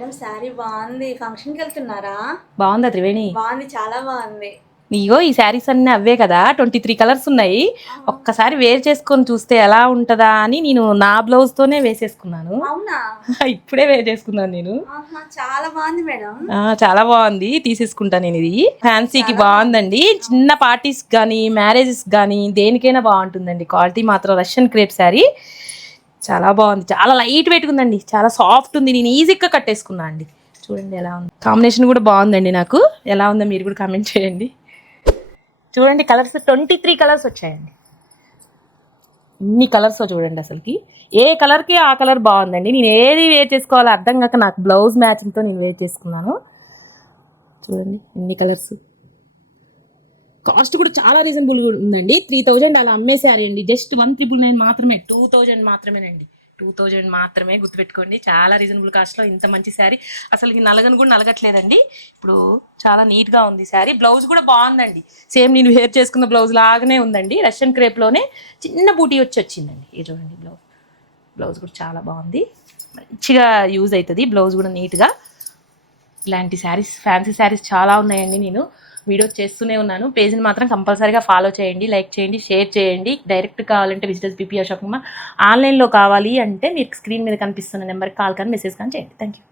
Madam sari బాగుంది. ఫంక్షన్కి వెళ్తున్నారా? బాగుందా త్రివేణి? బాగుంది, చాలా బాగుంది. నీగో ఈ శారీస్ అన్నీ అవే కదా, 23 కలర్స్ ఉన్నాయి. ఒక్కసారి వేర్ చేసుకొని చూస్తే ఎలా ఉంటుందా అని నేను నా బ్లౌజ్తోనే వేసేసుకున్నాను. అవునా? ఇప్పుడే వేర్ చేసుకున్నాను నేను. చాలా బాగుంది మేడం. చాలా బాగుంది, తీసేసుకుంటాను నేను. ఇది ఫ్యాన్సీకి బాగుందండి. చిన్న పార్టీస్ కానీ మ్యారేజెస్ కానీ దేనికైనా బాగుంటుందండి. క్వాలిటీ మాత్రం రష్యన్ క్రేప్ శారీ చాలా బాగుంది. చాలా లైట్ వెయిట్ ఉందండి, చాలా సాఫ్ట్ ఉంది. నేను ఈజీగా కట్టేసుకున్నా అండి. చూడండి ఎలా ఉంది. కాంబినేషన్ కూడా బాగుందండి. నాకు ఎలా ఉందో మీరు కూడా కామెంట్ చేయండి. చూడండి కలర్స్ 23 కలర్స్ వచ్చాయండి. ఇన్ని కలర్స్ చూడండి. అసలుకి ఏ కలర్కి ఆ కలర్ బాగుందండి. నేను ఏది వేర్ చేసుకోవాలో అర్థం కాక నాకు బ్లౌజ్ మ్యాచింగ్తో నేను వేర్ చేసుకున్నాను. చూడండి ఇన్ని కలర్స్. కాస్ట్ కూడా చాలా రీజనబుల్గా ఉందండి. 3000 అలా అమ్మేశారు అండి. జస్ట్ 1999 మాత్రమే, 2000 మాత్రమేనండి. 2000 మాత్రమే, గుర్తుపెట్టుకోండి. చాలా రీజనబుల్ కాస్ట్లో ఇంత మంచి శారీ అసలు ఈ నలగను కూడా నలగట్లేదండి. ఇప్పుడు చాలా నీట్గా ఉంది శారీ. బ్లౌజ్ కూడా బాగుందండి. సేమ్ నేను వేర్ చేసుకున్న బ్లౌజ్ లాగానే ఉందండి. రష్యన్ క్రేప్లోనే చిన్న బూటీ వచ్చిందండి. ఇది చూడండి బ్లౌజ్ కూడా చాలా బాగుంది. మంచిగా యూజ్ అవుతుంది బ్లౌజ్ కూడా నీట్గా. ఇలాంటి శారీస్, ఫ్యాన్సీ శారీస్ చాలా ఉన్నాయండి. నేను వీడియో చేస్తూనే ఉన్నాను. పేజ్ని మాత్రం కంపల్సరీగా ఫాలో చేయండి, లైక్ చేయండి, షేర్ చేయండి. డైరెక్ట్ కావాలంటే విజిటర్స్ పీపీ అశోక్ కుమార్. ఆన్లైన్లో కావాలి అంటే మీకు స్క్రీన్ మీద కనిపిస్తున్న నెంబర్కి కాల్ కానీ మెసేజ్ కానీ చేయండి. Thank you.